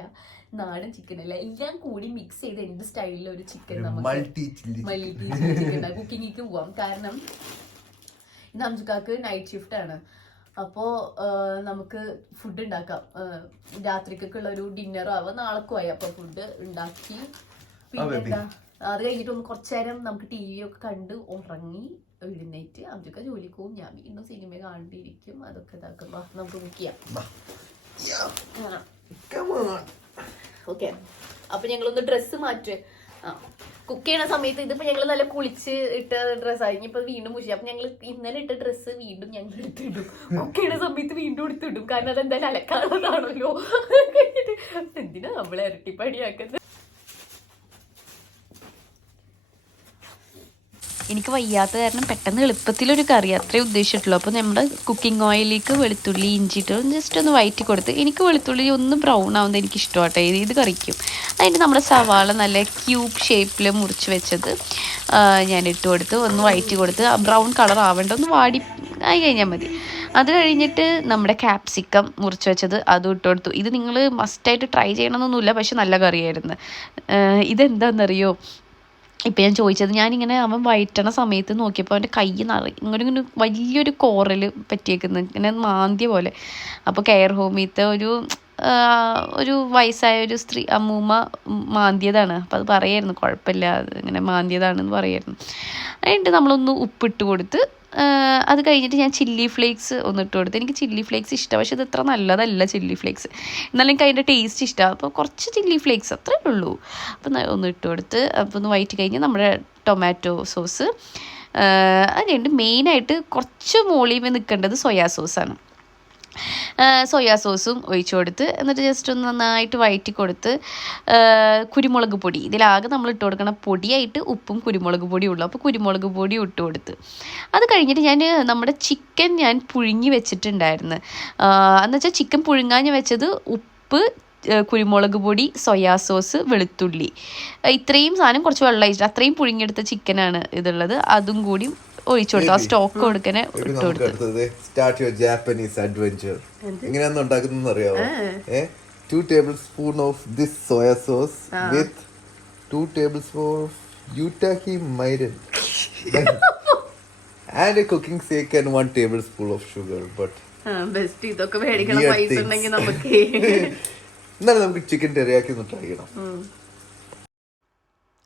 നാടൻ ചിക്കൻ അല്ല. എല്ലാം കൂടി മിക്സ് ചെയ്ത് എന്ത് സ്റ്റൈലിൽ ഒരു ചിക്കൻ നമുക്ക് മൾട്ടി ചില്ലി ചിക്കൻ കുക്കിങ്ങിക്ക് പോവാം. കാരണം ഇന്ന് അംജുക്കാക്ക് നൈറ്റ് ഷിഫ്റ്റ് ആണ്. അപ്പോ നമുക്ക് ഫുഡ് ഉണ്ടാക്കാം രാത്രിക്കൊക്കെ രാത്രിക്കൊക്കെയുള്ള ഒരു ഡിന്നറും ആവാം നാളെക്കും ആയി. അപ്പൊ ഫുഡ് ഉണ്ടാക്കി പിന്നെ അതെ. കഴിഞ്ഞിട്ട് ഒന്ന് കുറച്ചു നേരം നമുക്ക് ടി വി ഒക്കെ കണ്ട് ഉറങ്ങി എഴുന്നേറ്റ് അവരൊക്കെ ജോലിക്ക്. പോകും ഞാൻ വീണ്ടും സിനിമ കണ്ടിരിക്കും. അതൊക്കെ ഇതാക്കും. നമുക്ക് ബുക്ക് ചെയ്യാം. ഓക്കെ അപ്പൊ ഞങ്ങളൊന്ന് ഡ്രസ്സ് മാറ്റ്. ആ കുക്ക് ചെയ്യണ സമയത്ത് ഇതിപ്പോ ഞങ്ങൾ നല്ല കുളിച്ച് ഇട്ട ഡ്രസ്സായി ഇനിയിപ്പോ വീണ്ടും മുഷി അപ്പൊ ഞങ്ങൾ ഇന്നലെ ഇട്ട ഡ്രസ്സ് വീണ്ടും ഞങ്ങൾ എടുത്തിടും. കുക്ക് ചെയ്യണ സമയത്ത് വീണ്ടും എടുത്തിടും. കാരണം അതെന്തായാലും അലക്കാനുള്ളതാണല്ലോ. എന്തിനാ നമ്മളെ ഇരട്ടിപ്പടിയാക്കുന്നത് എനിക്ക് വയ്യാത്ത കാരണം പെട്ടെന്ന് എളുപ്പത്തിലൊരു കറി അത്രേ ഉദ്ദേശിച്ചിട്ടുള്ളൂ. അപ്പോൾ നമ്മുടെ കുക്കിംഗ് ഓയിലേക്ക് വെളുത്തുള്ളി ഇഞ്ചി ഇട്ട് ജസ്റ്റ് ഒന്ന് വയറ്റി കൊടുത്ത് എനിക്ക് വെളുത്തുള്ളി ഒന്ന് ബ്രൗൺ ആവുന്നത് എനിക്ക് ഇഷ്ടമാട്ടെ. ഇത് ഇത് കറിക്കും. അതിന്റെ നമ്മുടെ സവാള നല്ല ക്യൂബ് ഷേപ്പിൽ മുറിച്ച് വെച്ചത് ഞാൻ ഇട്ട് കൊടുത്ത് ഒന്ന് വയറ്റി കൊടുത്ത് ബ്രൗൺ കളർ ആവേണ്ട ഒന്ന് വാടി ആയി കഴിഞ്ഞാൽ മതി. അത് കഴിഞ്ഞിട്ട് നമ്മുടെ ക്യാപ്സിക്കം മുറിച്ച് വെച്ചത് അതും ഇട്ട് കൊടുത്തു. ഇത് നിങ്ങൾ മസ്റ്റായിട്ട് ട്രൈ ചെയ്യണമെന്നൊന്നുമില്ല പക്ഷെ നല്ല കറിയായിരുന്നു. ഇതെന്താണെന്നറിയോ ഇപ്പം ഞാൻ ചോദിച്ചത് ഞാനിങ്ങനെ അവൻ വയറ്റണ സമയത്ത് നോക്കിയപ്പോൾ അവന്റെ കൈ നിറ ഇങ്ങനെ ഇങ്ങനെ വലിയൊരു കോറൽ പറ്റിയേക്കുന്നു. ഇങ്ങനെ മാന്തിയ പോലെ. അപ്പോൾ കെയർ ഹോമിലത്തെ ഒരു ഒരു വയസ്സായ ഒരു സ്ത്രീ അമ്മൂമ്മ മാന്തിയതാണ്. അപ്പോൾ അത് പറയായിരുന്നു. കുഴപ്പമില്ല ഇങ്ങനെ മാന്തിയതാണെന്ന് പറയായിരുന്നു. അതിന്റെ നമ്മളൊന്ന് ഉപ്പിട്ട് കൊടുത്ത് അത് കഴിഞ്ഞിട്ട് ഞാൻ ചില്ലി ഫ്ലേക്സ് ഒന്ന് ഇട്ട് കൊടുത്തു. എനിക്ക് ചില്ലി ഫ്ലേക്സ് ഇഷ്ടമാണ് പക്ഷെ ഇത് ഇത്ര നല്ലതല്ല ചില്ലി ഫ്ലേക്സ്. എന്നാലും എനിക്ക് അതിന്റെ ടേസ്റ്റ് ഇഷ്ടമാണ്. അപ്പോൾ കുറച്ച് ചില്ലി ഫ്ലേക്സ് അത്രേ ഉള്ളൂ. അപ്പം ഒന്ന് ഇട്ട് കൊടുത്ത് അപ്പോൾ ഒന്ന് വയറ്റി കഴിഞ്ഞ് നമ്മുടെ ടൊമാറ്റോ സോസ്. അതുണ്ട് മെയിനായിട്ട് കുറച്ച് മോളിമേ നിൽക്കേണ്ടത് സോയാ സോസാണ് സോയാ സോസും ഒഴിച്ചു കൊടുത്ത് എന്നിട്ട് ജസ്റ്റ് ഒന്ന് നന്നായിട്ട് വഴറ്റി കൊടുത്ത് കുരുമുളക് പൊടി. ഇതിലാകെ നമ്മൾ ഇട്ട് കൊടുക്കണ പൊടിയായിട്ട് ഉപ്പും കുരുമുളക് പൊടിയും ഉള്ളു. അപ്പോൾ കുരുമുളക് പൊടി ഇട്ട് കൊടുത്ത്. അത് കഴിഞ്ഞിട്ട് ഞാൻ നമ്മുടെ ചിക്കൻ ഞാൻ പുഴുങ്ങി വെച്ചിട്ടുണ്ടായിരുന്നു. എന്ന് വെച്ചാൽ ചിക്കൻ പുഴുങ്ങാഞ്ഞ് വെച്ചത് ഉപ്പ് കുരുമുളക് പൊടി സോയാ സോസ് വെളുത്തുള്ളി. ഇത്രയും സാധനം കുറച്ച് വെള്ളം അത്രയും പുഴുങ്ങിയെടുത്ത ചിക്കനാണ് ഇതുള്ളത്. അതും കൂടി ഒഴിച്ചു കൊടുത്തു. ആ സ്റ്റോക്ക് കൊടുക്കനെ ഇട്ട് കൊടുത്തു. സ്റ്റാർട്ട് യുവർ ജാപ്പനീസ് അഡ്വഞ്ചർ എങ്ങനെയാന്ന് ഉണ്ടാക്കുന്നത് അറിയാമോ ഏ? Two tablespoon of this soya sauce with two tablespoon of yutaki mirin and a cooking sake and one tablespoon of sugar but best ഇതൊക്കെ മേടിക്കണ Weird പൈസ things. ഉണ്ടെങ്കിൽ നമുക്ക് എന്നാലും നമുക്ക് ചിക്കൻ ടെറിയാക്കി ഒന്ന് ട്രൈ ചെയ്യണം.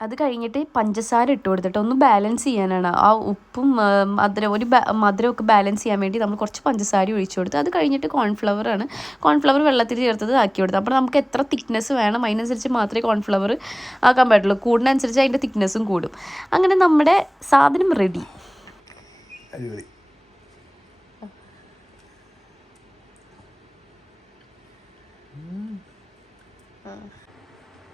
അത് കഴിഞ്ഞിട്ട് പഞ്ചസാര ഇട്ട് കൊടുത്തിട്ട് ഒന്ന് ബാലൻസ് ചെയ്യാനാണ്. ആ ഉപ്പും മധുരം ഒരു മധുരം ഒക്കെ ബാലൻസ് ചെയ്യാൻ വേണ്ടി നമ്മൾ കുറച്ച് പഞ്ചസാര ഒഴിച്ചു കൊടുത്ത് അത് കഴിഞ്ഞിട്ട് കോൺഫ്ലവർ ആണ്. കോൺഫ്ലവർ വെള്ളത്തിൽ ചേർത്തത് ആക്കി കൊടുത്തത് അപ്പോൾ നമുക്ക് എത്ര തിക്നെസ് വേണം അതിനനുസരിച്ച് മാത്രമേ കോൺഫ്ലവർ ആക്കാൻ പറ്റുള്ളൂ. കൂടുന്നതനുസരിച്ച് അതിന്റെ തിക്നെസ്സും കൂടും. അങ്ങനെ നമ്മുടെ സാധനം റെഡി അടിപൊളി.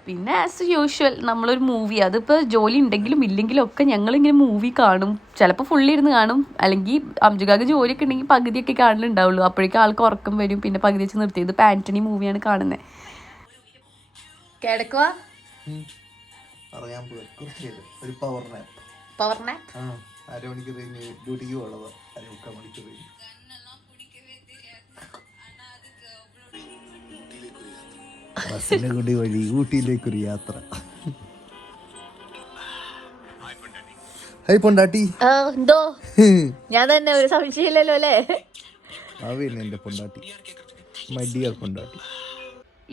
പിന്നെ ആസ് യൂഷ്വൽ നമ്മളൊരു മൂവി അതിപ്പോൾ ജോലി ഉണ്ടെങ്കിലും ഇല്ലെങ്കിലും ഒക്കെ ഞങ്ങളിങ്ങനെ മൂവി കാണും. ചിലപ്പോൾ ഫുള്ളി ഇരുന്ന് കാണും. അല്ലെങ്കിൽ അംജുകാക്ക് ജോലിയൊക്കെ ഉണ്ടെങ്കിൽ പകുതിയൊക്കെ കാണലുണ്ടാവുള്ളൂ. അപ്പോഴേക്കും ആൾക്ക് ഉറക്കം വരും. പിന്നെ പകുതി വെച്ച് നിർത്തി. ഇത് ആന്റണി മൂവിയാണ് കാണുന്നത് കിടക്കുക അറിയാൻ പോയി കുറച്ച് നേരം ഒരു പവർ നാപ്പ് പവർ നാപ്പ് കഴിഞ്ഞ് ഡ്യൂട്ടിക്ക് പോകണത് അരമുക്കാൽ മണിക്കൂർ കഴിഞ്ഞ് ബസ്സിന്റെ വഴി ഊട്ടിയിലേക്കൊരു യാത്ര. ഹൈ പൊണ്ടാട്ടി. എന്തോ? ഞാൻ തന്നെ ഒരു സംശയമില്ലല്ലോ അല്ലേ? അവയാണ് എന്റെ പൊണ്ടാട്ടി. My dear പൊണ്ടാട്ടി.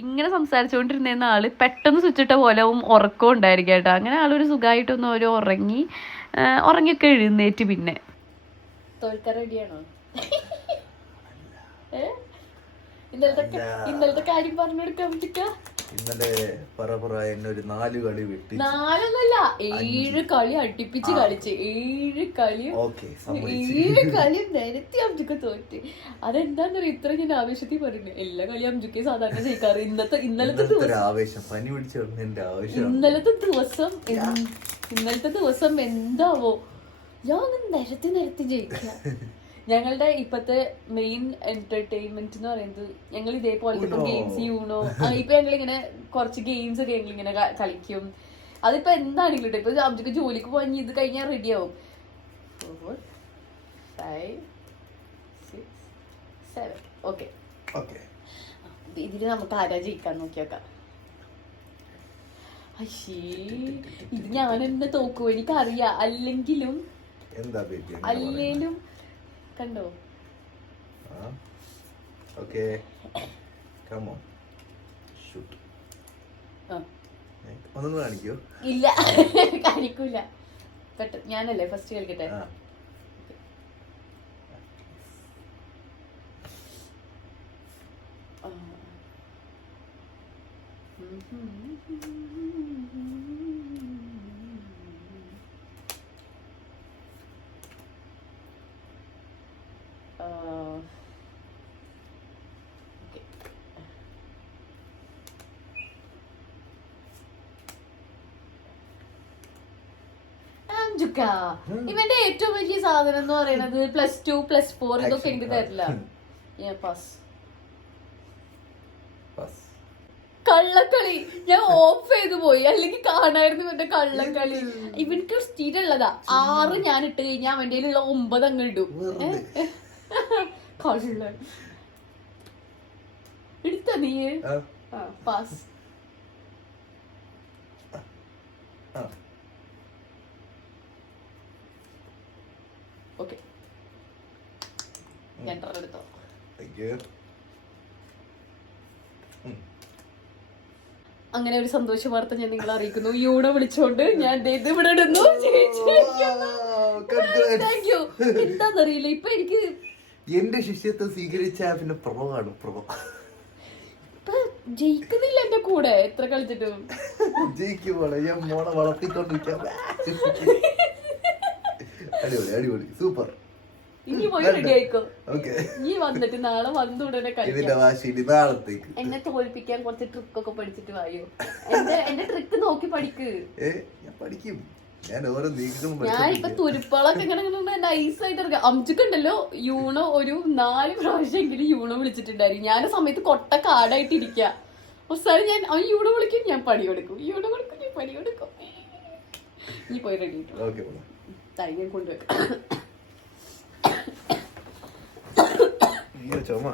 ഇങ്ങനെ സംസാരിച്ചുകൊണ്ടിരുന്ന ആൾ പെട്ടെന്ന് സ്വിച്ചിട്ട പോലെ ഉറക്കം ഉണ്ടായിരിക്കും കേട്ടോ. അങ്ങനെ ആളൊരു സുഖമായിട്ടൊന്ന് ഒരു ഉറങ്ങി ഉറങ്ങിയൊക്കെ എഴുന്നേറ്റ് പിന്നെ. തോൽക്കാൻ റെഡിയാണോ ഇന്നലത്തെ ഇന്നലത്തെ കാര്യം പറഞ്ഞെടുക്കാൻ പറ്റിക്ക ഇന്നലെ പറ പറ എന്നെ ഒരു നാല് കളി വെട്ടി. നാലൊന്നല്ല ഏഴ് കളി അടുപ്പിച്ച് കളിച്ച്. ഏഴ് കളി ഏഴ് കളി നിരത്തി അംജുക്ക് തോറ്റ്. അതെന്താന്നറിയ? ഇത്ര ഞാൻ ആവേശത്തിൽ പറയുന്നു. എല്ലാ കളി അംജുക്കെ സാധാരണ ജയിക്കാറ്. ഇന്നത്തെ ഇന്നലത്തെ ദിവസം പനി പിടിച്ചു ഇന്നലത്തെ ദിവസം ഇന്നലത്തെ ദിവസം എന്താവോ? ഞാൻ നിരത്തി നിരത്തി ജയിക്കുക ഞങ്ങളുടെ ഇപ്പത്തെ മെയിൻ എന്റർടൈൻമെന്റ് എന്ന് പറയുന്നത് ഞങ്ങൾ ഇതേപോലത്തെ. ഗെയിംസ് യൂണോ ഇപ്പൊ ഞങ്ങൾ ഇങ്ങനെ കുറച്ച് ഗെയിംസ് ഒക്കെ ക- കളിക്കും. അതിപ്പോ എന്താണെങ്കിലും കേട്ടോ ഇപ്പൊ അമ്മയ്ക്ക് ജോലിക്ക് പോയി ഇത് കഴിഞ്ഞാൽ റെഡി ആവും. Four five six seven okay okay ഇതിൽ നമുക്ക് ആരാ ജയിക്കാൻ നോക്കി നോക്കാം അയ്യേ ഇത് ഞാൻ എന്നെ തോക്കും എനിക്കറിയാം. അല്ലെങ്കിലും അല്ലെങ്കിലും കണ്ടോ? ഓക്കെ കമോ ഷൂട്ട് ആ. ഒന്നും കാണിക്കോ. ഇല്ല. കാണിക്കൂല. ഞാനല്ലേ ഫസ്റ്റ് കളിക്കട്ടെ ആ ആ. ആ. ഓക്കേ. അഞ്ചുക്ക ഇവന്റെ ഏറ്റവും വലിയ സാധനം എന്ന് പറയുന്നത് പ്ലസ് ടു പ്ലസ് ഫോർ ഇതൊക്കെ എനിക്ക് തരില്ല. കള്ളക്കളി. ഞാൻ ഓഫ് ചെയ്തു പോയി. അല്ലെങ്കിൽ കാണായിരുന്നു ഇവന്റെ കള്ളക്കളി. ഇവനക്ക് സ്ഥിരമുള്ളതാ. ആറ് ഞാൻ ഇട്ട് കഴിഞ്ഞാൽ അവന്റെ ഉള്ള ഒമ്പത് അങ്ങ് ഇടും വെറുതെ. കള്ള എടുത്ത നീ? പാസ് ഓക്കെ ഞാൻ എടുത്തോ. അങ്ങനെ ഒരു സന്തോഷ വാർത്ത ഞാൻ നിങ്ങളെ അറിയിക്കുന്നു. യൂടെ വിളിച്ചോണ്ട് ഞാൻ ഇവിടെ ഇടുന്നു. യു എന്താന്നറിയില്ല. ഇപ്പൊ എനിക്ക് എന്റെ ശിഷ്യത്വം സ്വീകരിച്ച പിന്നെ പ്രോ കാണും പ്രോ ജയിക്കുന്നില്ല എന്റെ കൂടെ. എത്ര കളിച്ചിട്ടും. ജയിക്കുമ്പോളെ ഞാൻ മോളെ വളർത്തിക്കൊണ്ടിരിക്കാം. അടിപൊളി അടിപൊളി. സൂപ്പർ. ഇനി പോയി റെഡി ആയിക്കോ. ഈ വന്നിട്ട് നാളെ വന്നു ഉടനെ നാളത്തേക്ക്. എന്നെ തോൽപ്പിക്കാൻ കുറച്ച് ട്രിക്ക് ഒക്കെ പഠിച്ചിട്ട് വായോ. എന്റെ എന്റെ ട്രിക്ക് നോക്കി പഠിക്കും. ഞാൻ ഓരോ തുരുപ്പളൊക്കെ ഇങ്ങനെ നൈസായിട്ട് ഇറക്കാം അംജുക്കുണ്ടല്ലോ യൂണോ ഒരു നാല് പ്രാവശ്യമെങ്കിലും യൂണോ വിളിച്ചിട്ടുണ്ടായിരുന്നു. ഞാൻ സമയത്ത് കൊട്ട കാടായിട്ട് ഇരിക്ക. അവസാനം ഞാൻ ആ യൂണോ വിളിക്കും ഞാൻ പണി കൊടുക്കും യൂണോ കൊടുക്കും ഞാൻ പണി കൊടുക്കും നീ പോയി റെഡി ആയിട്ട് വാ. ഓക്കെ തൈ ഞാൻ കൊണ്ടുവെക്കാം ചുമ.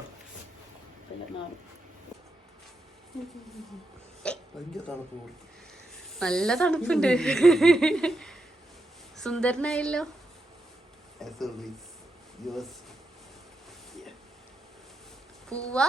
തണുപ്പ്. നല്ല തണുപ്പുണ്ട് സുന്ദരനായല്ലോ. പൂവാ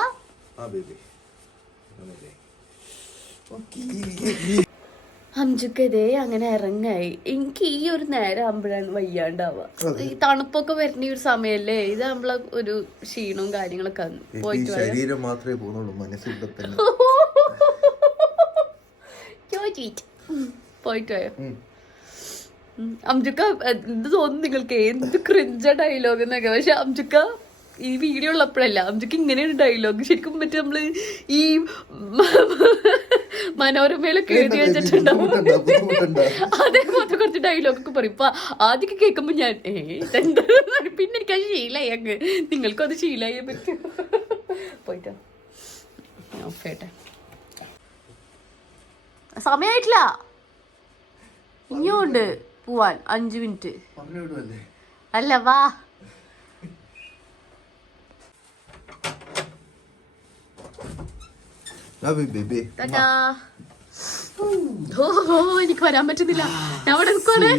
അങ്ങനെ ഇറങ്ങായി എനിക്ക് ഈ ഒരു നേരം ആകുമ്പോഴാണ് വയ്യാണ്ടാവുക ഈ തണുപ്പൊക്കെ വരുന്ന ഈ ഒരു സമയല്ലേ ഇത് നമ്മളെ ഒരു ക്ഷീണവും കാര്യങ്ങളൊക്കെ പോയിട്ട്. ശരീരം മാത്രമേ പോകുന്നുള്ളൂ മനസ്സിൽ. പോയിട്ട് പോയോ അംജുക്ക എന്ത് തോന്നുന്നു നിങ്ങൾക്ക് എന്ത് ക്രിഞ്ച ഡയലോഗ് എന്നൊക്കെ. പക്ഷെ അംജുക്ക ഈ വീഡിയോ ഉള്ളപ്പോഴല്ല അംജുക്ക് ഇങ്ങനെയാണ് ഡയലോഗ് ശരിക്കും മറ്റേ നമ്മൾ ഈ മനോരമയിലൊക്കെ എഴുതി വെച്ചിട്ടുണ്ടാവും? അതേപോലത്തെ കുറച്ച് ഡയലോഗ് ഒക്കെ പറയും. ഇപ്പൊ ആദ്യമൊക്കെ കേൾക്കുമ്പോ ഞാൻ ഏ ഇതെന്താ? പിന്നെ എനിക്ക് അത് ശീലായി അങ്ങ്. നിങ്ങൾക്കും അത് ശീലായി പറ്റും പോയിട്ടോ. Off ഇനിയുണ്ട് സമയമായിട്ടില്ല ഇനിയും ഉണ്ട് പോവാൻ അഞ്ചു മിനിറ്റ്? അല്ല വാ. എനിക്ക് വരാൻ പറ്റുന്നില്ല. ഞാൻ അവിടെ നിൽക്കുവാണ്.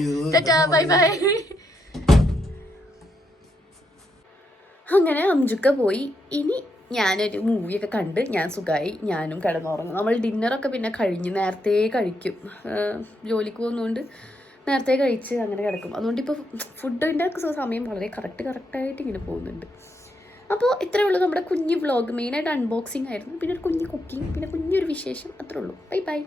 Bye bye. അങ്ങനെ അംജുക്ക പോയി. ഇനി ഞാനൊരു മൂവിയൊക്കെ കണ്ട് ഞാൻ സുഖമായി ഞാനും കിടന്നുറങ്ങും. നമ്മൾ ഡിന്നറൊക്കെ പിന്നെ കഴിഞ്ഞ് നേരത്തെ കഴിക്കും. ജോലിക്ക് പോകുന്നതുകൊണ്ട് നേരത്തെ കഴിച്ച് അങ്ങനെ കിടക്കും. അതുകൊണ്ട് ഇപ്പോൾ ഫുഡിന്റെ സമയം വളരെ കറക്റ്റ് കറക്റ്റായിട്ട് ഇങ്ങനെ പോകുന്നുണ്ട്. അപ്പോൾ ഇത്രയേ ഉള്ളൂ നമ്മുടെ കുഞ്ഞ് വ്ളോഗ് മെയിനായിട്ട് അൺബോക്സിംഗ് ആയിരുന്നു. പിന്നെ ഒരു കുഞ്ഞ് കുക്കിംഗ് പിന്നെ കുഞ്ഞൊരു വിശേഷം. അത്രേ ഉള്ളൂ. Bye by